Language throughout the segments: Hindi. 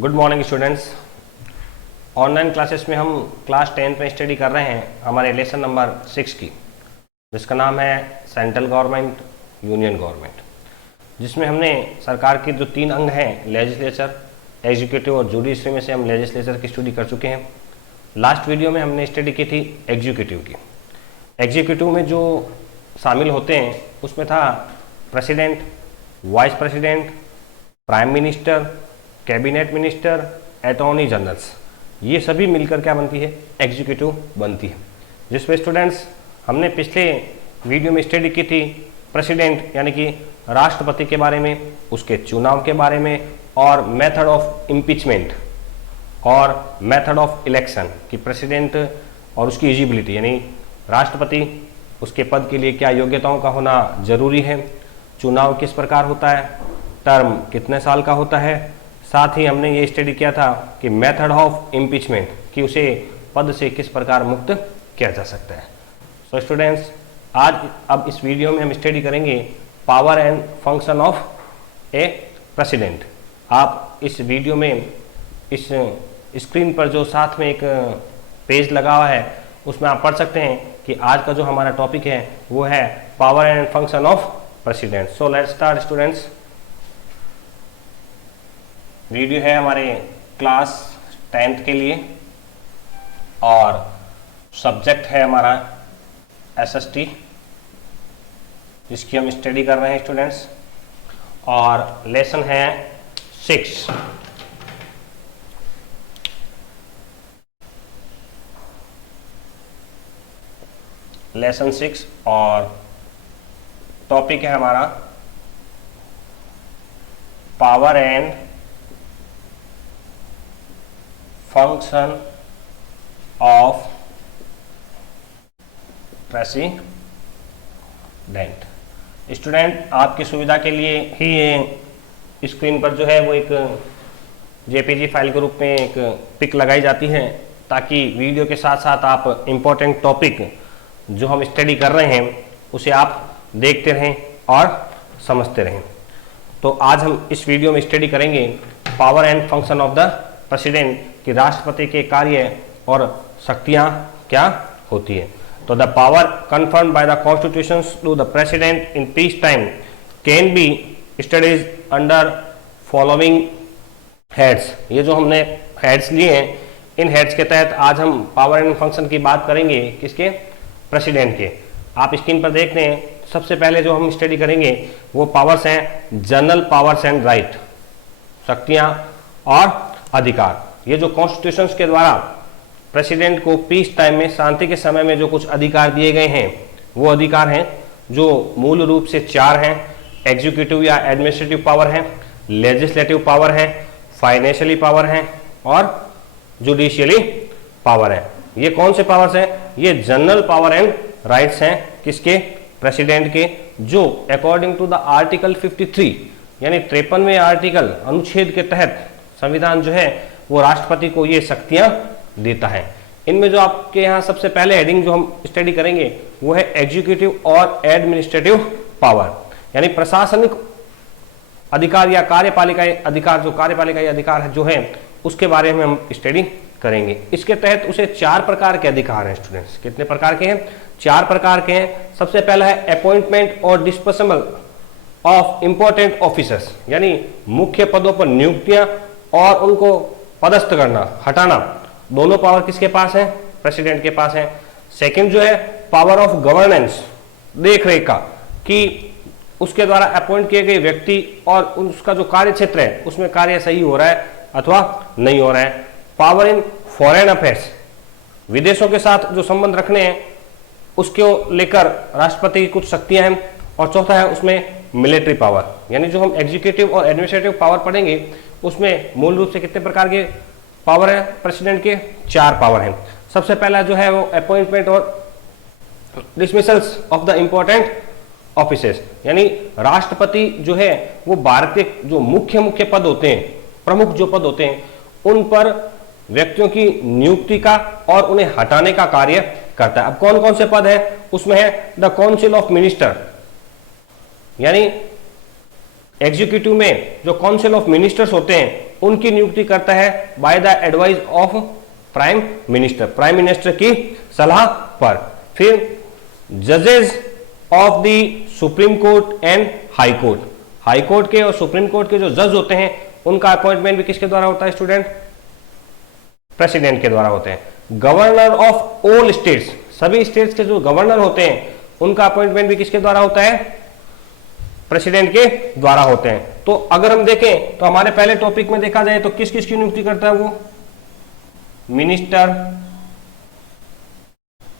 Good morning students. Online classes में हम क्लास 10th में स्टडी कर रहे हैं हमारे लेसन नंबर 6 की, जिसका नाम है सेंट्रल गवर्नमेंट यूनियन गवर्नमेंट, जिसमें हमने सरकार के जो 3 अंग हैं लेजिस्लेचर, एग्जीक्यूटिव और जुडिशरी में से हम लेजिस्लेचर की स्टडी कर चुके हैं। लास्ट वीडियो में हमने स्टडी की थी एग्जीक्यूटिव की। एग्जीक्यूटिव में जो शामिल होते हैं उसमें था president, vice president, prime minister, cabinet minister, attorney generals. ये सभी मिलकर क्या बनती है? एग्जीक्यूटिव बनती है। जिसमें स्टूडेंट्स हमने पिछले वीडियो में स्टडी की थी प्रेसिडेंट यानी कि राष्ट्रपति के बारे में, उसके चुनाव के बारे में और मेथड ऑफ इम्पीचमेंट और मेथड ऑफ इलेक्शन कि प्रेसिडेंट और उसकी एलिजिबिलिटी यानी राष्ट्रपति उसके पद के लिए क्या योग्यताओं का होना जरूरी है, चुनाव किस प्रकार होता है, टर्म कितने साल का होता है। साथ ही हमने ये स्टडी किया था कि मेथड ऑफ इम्पीचमेंट कि उसे पद से किस प्रकार मुक्त किया जा सकता है। सो स्टूडेंट्स, आज अब इस वीडियो में हम स्टडी करेंगे power and function of A president. आप इस वीडियो में इस स्क्रीन पर जो साथ में एक पेज लगा हुआ है उसमें आप पढ़ सकते हैं कि आज का जो हमारा टॉपिक है वो है power and function of president. So let's start students. Video है हमारे क्लास 10th के लिए और सब्जेक्ट है हमारा एसएसटी, जिसकी हम स्टडी कर रहे हैं स्टूडेंट्स, और लेसन है 6। लेसन 6 और टॉपिक है हमारा power and function of president. Student, आपकी सुविधा के लिए ही ये स्क्रीन पर जो है वो एक जेपीजी फाइल के रूप में एक पिक लगाई जाती है, ताकि वीडियो के साथ साथ आप इम्पोर्टेंट टॉपिक जो हम स्टडी कर रहे हैं उसे आप देखते रहें और समझते रहें। तो आज हम इस वीडियो में स्टडी करेंगे power and function of the president कि राष्ट्रपति के कार्य और शक्तियां क्या होती है। तो the power confirmed by the constitution to the president in peace time can be studies under following heads. ये जो हमने हेड्स लिए हैं, इन हेड्स के तहत आज हम पावर एंड फंक्शन की बात करेंगे। किसके? प्रेसिडेंट के। आप स्क्रीन पर देख रहे हैं, सबसे पहले जो हम स्टडी करेंगे वो पावर्स हैं जनरल पावर्स एंड राइट, शक्तियां और अधिकार। ये जो कॉन्स्टिट्यूशन के द्वारा प्रेसिडेंट को पीस टाइम में, शांति के समय में जो कुछ अधिकार दिए गए हैं वो अधिकार हैं जो मूल रूप से 4 हैं। एग्जीक्यूटिव या एडमिनिस्ट्रेटिव पावर है, लेजिस्लेटिव पावर है, फाइनेंशियली पावर है और जुडिशियली पावर है। ये कौन से पावर्स हैं? ये जनरल पावर एंड राइट्स हैं। किसके? प्रेसिडेंट के, जो अकॉर्डिंग टू द आर्टिकल 53 यानी 53वें आर्टिकल अनुच्छेद के तहत संविधान जो है वो राष्ट्रपति को ये शक्तियां देता है। इनमें जो आपके यहाँ सबसे पहले हेडिंग जो हम स्टडी करेंगे वो है एग्जीक्यूटिव और एडमिनिस्ट्रेटिव पावर, यानी प्रशासनिक अधिकार या कार्यपालिका अधिकार, जो कार्यपालिका अधिकार जो है उसके बारे में हम स्टडी करेंगे। इसके तहत उसे 4 प्रकार के अधिकार हैं स्टूडेंट्स। कितने प्रकार के हैं? 4 प्रकार के हैं। सबसे पहला है अपॉइंटमेंट और डिस्पर्समेंट ऑफ इंपॉर्टेंट ऑफिसर्स, यानी मुख्य पदों पर नियुक्तियां और उनको पदस्थ करना, हटाना। दोनों पावर किसके पास है? प्रेसिडेंट के पास है। सेकंड जो है पावर ऑफ गवर्नेंस, देख रेख का, कि उसके द्वारा अपॉइंट किए गए व्यक्ति और उसका जो कार्य क्षेत्र है उसमें कार्य सही हो रहा है अथवा नहीं हो रहा है। पावर इन फॉरेन अफेयर्स, विदेशों के साथ जो संबंध रखने हैं उसको लेकर राष्ट्रपति की कुछ शक्तियां हैं। और चौथा है उसमें मिलिट्री पावर, यानी जो हम एग्जीक्यूटिव और एडमिनिस्ट्रेटिव पावर पढ़ेंगे उसमें मूल रूप से कितने प्रकार के पावर है प्रेसिडेंट के? 4 पावर हैं। सबसे पहला जो है वो अपॉइंटमेंट और dismissals of the important offices, यानी राष्ट्रपति जो है वो भारतीय जो मुख्य पद होते हैं, प्रमुख जो पद होते हैं उन पर व्यक्तियों की नियुक्ति का और उन्हें हटाने का कार्य करता है। अब कौन कौन से पद है? उसमें है द काउंसिल ऑफ मिनिस्टर, यानी एग्जीक्यूटिव में जो काउंसिल ऑफ मिनिस्टर्स होते हैं उनकी नियुक्ति करता है by the advice of prime minister, prime minister की सलाह पर। फिर जजेस of the supreme court and high court, high court के और सुप्रीम कोर्ट के जो जज होते हैं उनका अपॉइंटमेंट भी किसके द्वारा होता है स्टूडेंट? प्रेसिडेंट के द्वारा होते हैं। गवर्नर ऑफ ऑल स्टेट्स, सभी स्टेट्स के जो गवर्नर होते हैं उनका अपॉइंटमेंट भी किसके द्वारा होता है? प्रेसिडेंट के द्वारा होते हैं। तो अगर हम देखें तो हमारे पहले टॉपिक में देखा जाए तो किस किस की नियुक्ति करता है वो? मिनिस्टर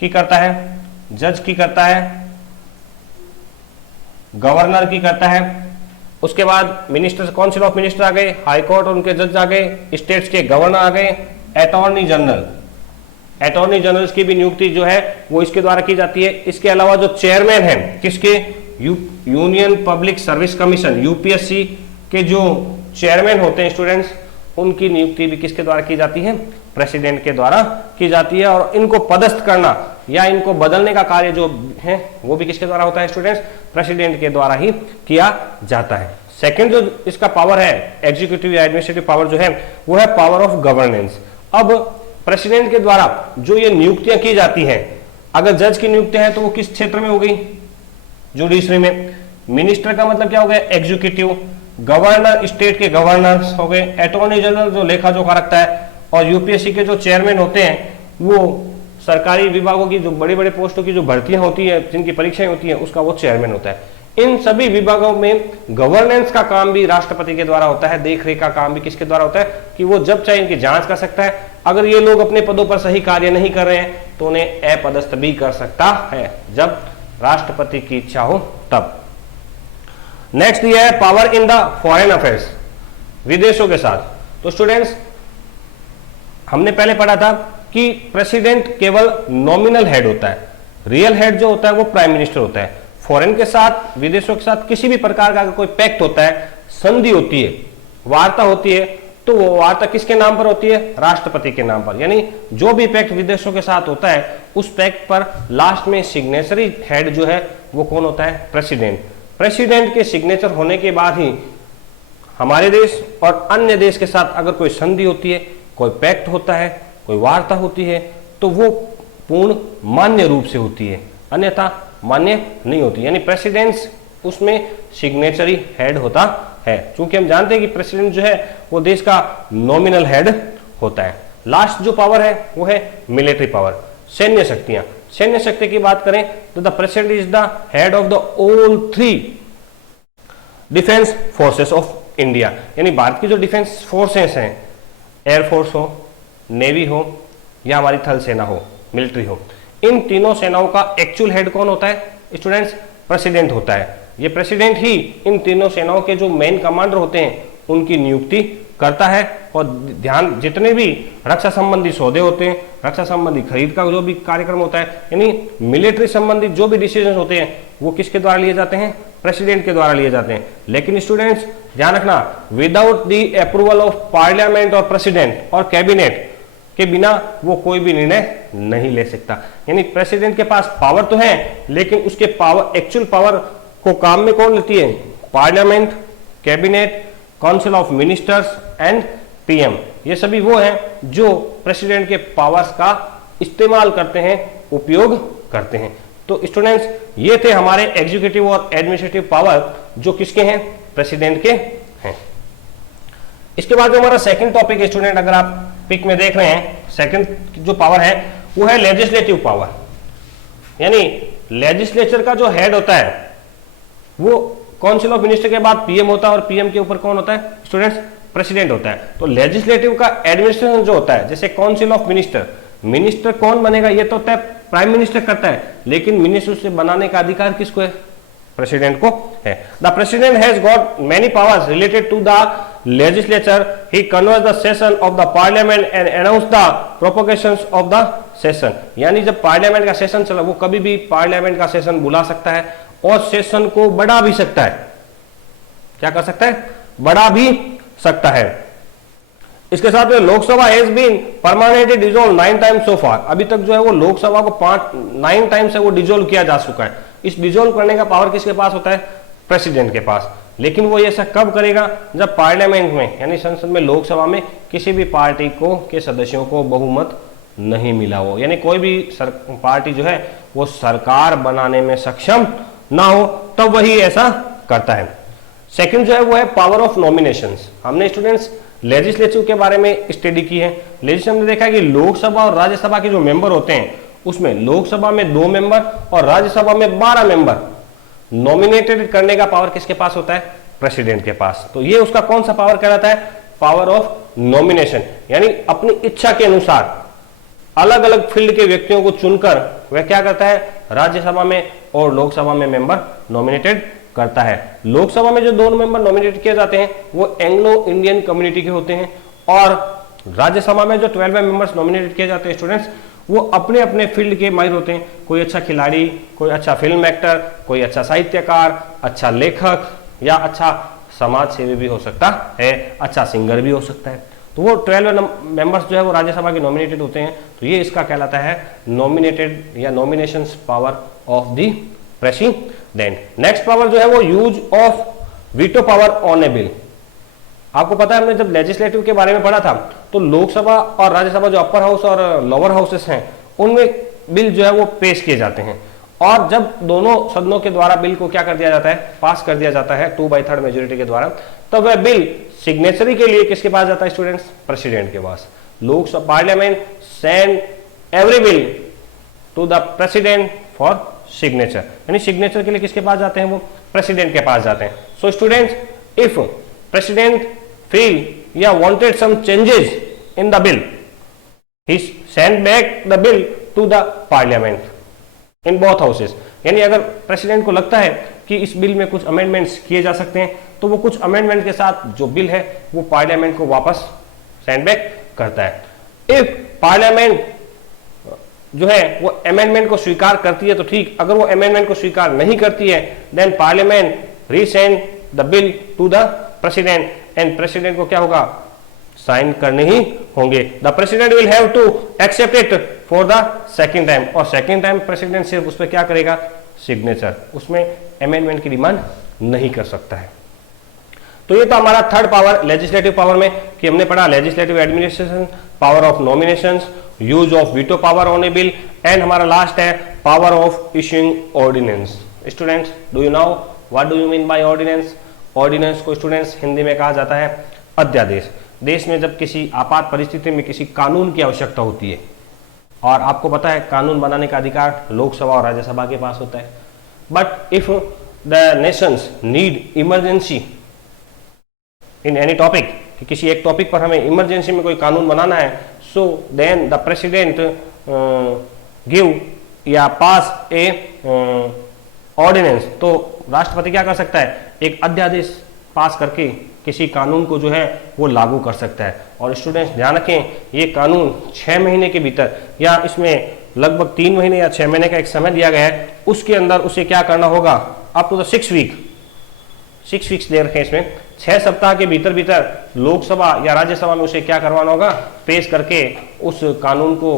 की करता है, जज की करता है, गवर्नर की करता है। उसके बाद मिनिस्टर, काउंसिल ऑफ मिनिस्टर आ गए, हाई कोर्ट उनके जज आ गए, स्टेट्स के गवर्नर आ गए, अटॉर्नी जनरल, अटॉर्नी जनरल की भी नियुक्ति जो है वो इसके द्वारा की जाती है। इसके अलावा जो चेयरमैन है किसके? Union public service commission, UPSC के जो चेयरमैन होते हैं स्टूडेंट्स, उनकी नियुक्ति भी किसके द्वारा की जाती है? प्रेसिडेंट के द्वारा की जाती है। और इनको पदस्थ करना या इनको बदलने का कार्य जो है वो भी किसके द्वारा होता है स्टूडेंट्स? प्रेसिडेंट के द्वारा ही किया जाता है। सेकंड जो इसका पावर है, एग्जीक्यूटिव या एडमिनिस्ट्रेटिव पावर जो है वो है पावर ऑफ गवर्नेंस। अब प्रेसिडेंट के द्वारा जो ये नियुक्तियां की जाती हैं, अगर जज की नियुक्ति है तो वो किस क्षेत्र में हो गई? जुडिशरी में। मिनिस्टर का मतलब क्या हो गया? एग्जीक्यूटिव। गवर्नर स्टेट के गवर्नर हो गए। अटॉर्नी जनरल जो लेखा जोखा रखता है, और यूपीएससी के जो चेयरमैन होते हैं वो सरकारी विभागों की जो बड़े बड़े पोस्टों की जो भर्तियां होती है, जिनकी परीक्षाएं होती है, उसका वो चेयरमैन होता है। इन सभी विभागों में गवर्नेंस का काम भी राष्ट्रपति के द्वारा होता है, देखरेख का काम भी किसके द्वारा होता है कि वो जब चाहे इनकी जांच कर सकता है। अगर ये लोग अपने पदों पर सही कार्य नहीं कर रहे हैं तो उन्हें अपदस्थ भी कर सकता है, जब राष्ट्रपति की इच्छा हो तब। नेक्स्ट ये है power in the foreign affairs, विदेशों के साथ। तो स्टूडेंट्स हमने पहले पढ़ा था कि प्रेसिडेंट केवल नॉमिनल हेड होता है, रियल हेड जो होता है वो प्राइम मिनिस्टर होता है। फॉरेन के साथ, विदेशों के साथ किसी भी प्रकार का अगर कोई पैक्ट होता है, संधि होती है, वार्ता होती है, तो वो वार्ता किसके नाम पर होती है? राष्ट्रपति के नाम पर। यानी जो भी पैक्ट विदेशों के साथ होता है उस पैक्ट पर लास्ट में सिग्नेचरी हेड जो है वो कौन होता है? प्रेसिडेंट। प्रेसिडेंट के सिग्नेचर होने के बाद ही हमारे देश और अन्य देश के साथ अगर कोई संधि होती है, कोई पैक्ट होता है, कोई वार्ता होती है, तो वो पूर्ण मान्य रूप से होती है, अन्यथा मान्य नहीं होती। यानी प्रेसिडेंट उसमें सिग्नेचरी हेड होता है, क्योंकि हम जानते हैं कि प्रेसिडेंट जो है वो देश का नॉमिनल हेड होता है। लास्ट जो पावर है वो है मिलिट्री पावर, सैन्य शक्तियां। सैन्य शक्ति की बात करें तो the president is the head of the all 3 defence forces of India. यानी भारत की जो डिफेंस फोर्सेस हैं, एयरफोर्स हो, नेवी हो या हमारी थल सेना हो, मिलिट्री हो, इन तीनों सेनाओं का एक्चुअल हेड कौन होता है स्टूडेंट्स? प्रेसिडेंट होता है। ये प्रेसिडेंट ही इन तीनों सेनाओं के जो मेन कमांडर होते हैं उनकी नियुक्ति करता है। और ध्यान, जितने भी रक्षा संबंधी सौदे होते हैं, रक्षा संबंधी खरीद का जो भी कार्यक्रम होता है, यानी मिलिट्री संबंधित जो भी डिसीजन होते हैं वो किसके द्वारा लिए जाते हैं? प्रेसिडेंट के द्वारा लिए जाते हैं। लेकिन स्टूडेंट्स ध्यान रखना, without the approval of parliament और प्रेसिडेंट और कैबिनेट के बिना वो कोई भी निर्णय नहीं ले सकता। यानी प्रेसिडेंट के पास पावर तो है, लेकिन उसके पावर, एक्चुअल पावर को काम में कौन लेती है? Parliament, cabinet, council of ministers and PM. ये सभी वो हैं जो प्रेसिडेंट के पावर्स का इस्तेमाल करते हैं, उपयोग करते हैं। तो स्टूडेंट्स ये थे हमारे एग्जीक्यूटिव और एडमिनिस्ट्रेटिव पावर जो किसके हैं? प्रेसिडेंट के हैं। इसके बाद जो हमारा सेकंड टॉपिक है स्टूडेंट, अगर आप पिक में देख रहे हैं, सेकंड जो पावर है वो है लेजिस्लेटिव पावर। यानी लेजिस्लेचर का जो हेड होता है वो काउंसिल ऑफ मिनिस्टर के बाद पीएम होता है, और पीएम के ऊपर कौन होता है स्टूडेंट्स? प्रेसिडेंट होता है। तो लेजिस्लेटिव का एडमिनिस्ट्रेशन जो होता है, जैसे काउंसिल ऑफ मिनिस्टर, मिनिस्टर कौन बनेगा ये तो तय प्राइम मिनिस्टर करता है, लेकिन मिनिस्टर से बनाने का अधिकार किसको है? प्रेसिडेंट को है। The president has got many powers related to the legislature. He convenes the session of the parliament and announce the propagations of the session. यानी जब पार्लियामेंट का सेशन चला, वो कभी भी पार्लियामेंट का सेशन बुला सकता है और सेशन को बढ़ा भी सकता है। क्या कर सकता है? बढ़ा भी सकता है। इसके साथ में Lok Sabha has been permanently dissolve 9 times so far. अभी तक जो है वो लोकसभा को 9 टाइम्स है वो डिसॉल्व किया जा चुका है। इस डिसॉल्व करने का पावर किसके पास होता है? प्रेसिडेंट के पास। लेकिन वो ऐसा कब करेगा, जब पार्लियामेंट में यानी संसद में, लोकसभा में किसी भी पार्टी को के सदस्यों को बहुमत नहीं मिला हो, यानी कोई भी पार्टी जो है वो सरकार बनाने में सक्षम ना हो, तब वही ऐसा करता है। सेकंड जो है वो है पावर ऑफ नॉमिनेशंस। हमने स्टूडेंट्स लेजिस्लेटिव के बारे में स्टडी की है। लेजिस्लेटिव में देखा है कि लोकसभा और राज्यसभा के जो मेंबर होते हैं उसमें लोकसभा में 2 मेंबर और राज्यसभा में 12 मेंबर नॉमिनेटेड करने का पावर किसके पास होता है, प्रेसिडेंट के पास। तो ये उसका कौन सा पावर कहलाता है, पावर ऑफ नॉमिनेशन, यानी अपनी इच्छा के अनुसार अलग अलग फील्ड के व्यक्तियों को चुनकर वह क्या करता है, राज्यसभा में और लोकसभा में मेंबर नॉमिनेटेड करता है। लोकसभा में जो 2 मेंबर नॉमिनेट किए जाते हैं वो एंग्लो इंडियन कम्युनिटी के होते हैं और राज्यसभा में जो 12 मेंबर्स नॉमिनेट किए जाते हैं स्टूडेंट्स, वो अपने अपने फील्ड के माहिर होते हैं। कोई अच्छा खिलाड़ी, कोई अच्छा फिल्म एक्टर, कोई अच्छा साहित्यकार, अच्छा लेखक या अच्छा समाज सेवी भी हो सकता है, अच्छा सिंगर भी हो सकता है। तो वो 12 मेंबर्स जो है वो राज्यसभा के नॉमिनेटेड होते हैं। तो ये इसका कहलाता है नॉमिनेटेड या nominations power of the president. Next power जो है वो use of veto power on a bill. आपको पता है हमने जब लेजिस्लेटिव के बारे में पढ़ा था तो लोकसभा और राज्यसभा जो अपर हाउस और लोअर हाउसेस हैं उनमें बिल जो है वो पेश किए जाते हैं और जब दोनों सदनों के द्वारा बिल को क्या कर दिया जाता है, पास कर दिया जाता है 2/3 मेजोरिटी के द्वारा, तब वह बिल सिग्नेचरी के लिए किसके पास जाता है स्टूडेंट्स, प्रेसिडेंट के पास। Lok Sabha parliament send every bill to the president for signature, यानी सिग्नेचर के लिए किसके पास जाते हैं, वो प्रेसिडेंट के पास जाते हैं। So students if president feel या wanted some changes in the bill, he send back the bill to the parliament in both houses। यानी अगर प्रेसिडेंट को लगता है कि इस बिल में कुछ अमेंडमेंट्स किए जा सकते हैं तो वो कुछ अमेंडमेंट के साथ जो बिल है वो पार्लियामेंट को वापस सेंड बैक करता है। इफ पार्लियामेंट जो है वो अमेंडमेंट को स्वीकार करती है तो ठीक, अगर वो अमेंडमेंट को स्वीकार नहीं करती है then parliament resend the bill to the president and president को क्या होगा, साइन करने ही होंगे। The president will have to accept it for the second time, और सेकंड टाइम प्रेसिडेंट सिर्फ उस पर क्या करेगा, सिग्नेचर, उसमें अमेंडमेंट की डिमांड नहीं कर सकता है। तो ये तो हमारा थर्ड पावर लेजिस्लेटिव पावर में कि हमने पढ़ा legislative administration, power of nominations, use of veto power on a bill and हमारा लास्ट है power of issuing ordinance. Students do you know what do you mean by ordinance? Ordinance को स्टूडेंट्स हिंदी में कहा जाता है अध्यादेश। देश में जब किसी आपात परिस्थिति में किसी कानून की आवश्यकता होती है, और आपको पता है कानून बनाने का अधिकार लोकसभा और राज्यसभा के पास होता है, but if the Nations need emergency in any topic, कि किसी एक टॉपिक पर हमें इमरजेंसी में कोई कानून बनाना है, so then the president give या पास ए ऑर्डिनेंस, तो राष्ट्रपति क्या कर सकता है, एक अध्यादेश पास करके किसी कानून को जो है वो लागू कर सकता है। और स्टूडेंट्स ध्यान रखें ये कानून 6 महीने के भीतर या इसमें लगभग 3 महीने या 6 महीने का एक समय दिया गया है, उसके अंदर उसे क्या करना होगा, अप टू द 6 वीक्स दे रखे इसमें, 6 सप्ताह के भीतर लोकसभा या राज्यसभा में उसे क्या करवाना होगा, पेश करके उस कानून को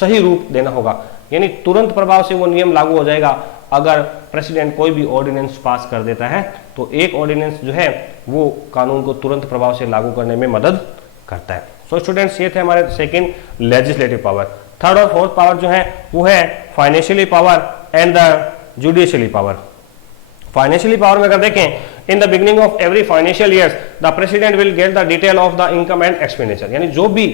सही रूप देना होगा, यानी तुरंत प्रभाव से वो नियम लागू हो जाएगा। अगर प्रेसिडेंट कोई भी ऑर्डिनेंस पास कर देता है तो एक ऑर्डिनेंस जो है वो कानून को तुरंत प्रभाव से लागू करने में मदद करता है। सो स्टूडेंट्स ये थे हमारे सेकंड लेजिस्लेटिव पावर। थर्ड और फोर्थ पावर जो है वो है financially power and the judicially power. Financially power में अगर देखें, in the beginning of every financial year the president will get the detail of the income and expenditure, यानी जो भी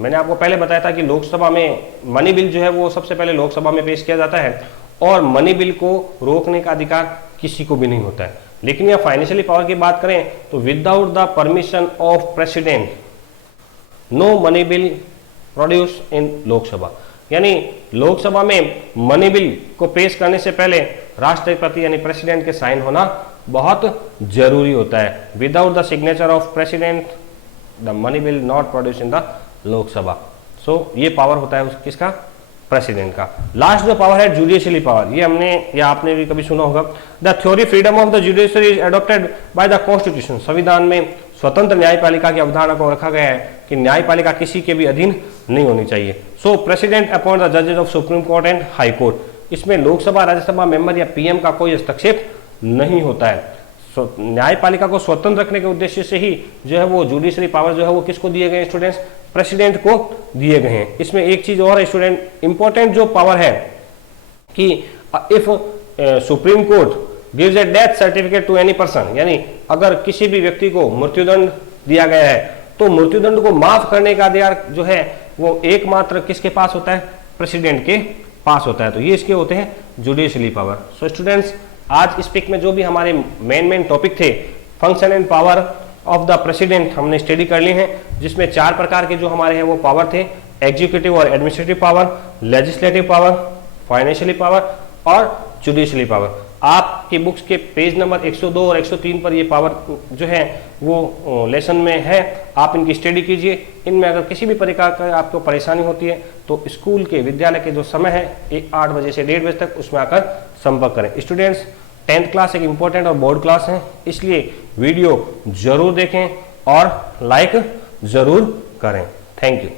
मैंने आपको पहले बताया था कि लोकसभा में मनी बिल जो है वो सबसे पहले लोकसभा में पेश किया जाता है और मनी बिल को रोकने का अधिकार किसी को भी नहीं होता है। लेकिन यह फाइनेंशियली पावर की बात करें तो without the permission of president no money bill produce in Lok Sabha, यानी लोकसभा में मनी बिल को पेश करने से पहले राष्ट्रपति यानी प्रेसिडेंट के साइन होना बहुत जरूरी होता है। Without the signature of president the money bill not produce in the Lok Sabha. So ये पावर होता है किसका, प्रेसिडेंट का। लास्ट जो पावर है जुडिशियली पावर, ये हमने या आपने भी कभी सुना होगा, the theory freedom of the judiciary is adopted by the constitution. संविधान में स्वतंत्र न्यायपालिका की अवधारणा को रखा गया है कि न्यायपालिका किसी के भी अधीन नहीं होनी चाहिए। सो प्रेसिडेंट अपॉइंट द जजेस of supreme court and high court. इसमें लोकसभा राज्यसभा मेंबर या पीएम का कोई हस्तक्षेप नहीं होता है। न्यायपालिका को स्वतंत्र रखने के उद्देश्य से ही जो है वो जुडिशरी पावर जो है वो किसको दिए गए स्टूडेंट्स, प्रेसिडेंट को दिए गए हैं। इसमें एक चीज और है स्टूडेंट, इंपॉर्टेंट जो पावर है कि if supreme court gives a death certificate to any person, यानी अगर किसी भी व्यक्ति को मृत्युदंड दिया गया है तो मृत्युदंड को माफ करने का अधिकार जो है वो एकमात्र किसके पास होता है, प्रेसिडेंट के पास होता है। तो ये इसके होते हैं जुडिशरी पावर। सो स्टूडेंट्स, आज इस पिक में जो भी हमारे मेन टॉपिक थे, function and power of the president, हमने स्टडी कर ली है, जिसमें 4 प्रकार के जो हमारे हैं वो पावर थे, एग्जीक्यूटिव और administrative power, legislative power, financially power और जुडिशरी पावर। आपकी बुक्स के पेज नंबर 102 और 103 पर ये पावर जो है वो लेसन में है, आप इनकी स्टडी कीजिए। इनमें अगर किसी भी प्रकार का आपको परेशानी होती है तो स्कूल के विद्यालय के जो समय है 8 बजे से 1:30 बजे तक, उसमें आकर संपर्क करें। स्टूडेंट्स, 10th क्लास एक इम्पोर्टेंट और बोर्ड क्लास है, इसलिए वीडियो जरूर देखें और लाइक जरूर करें। Thank you.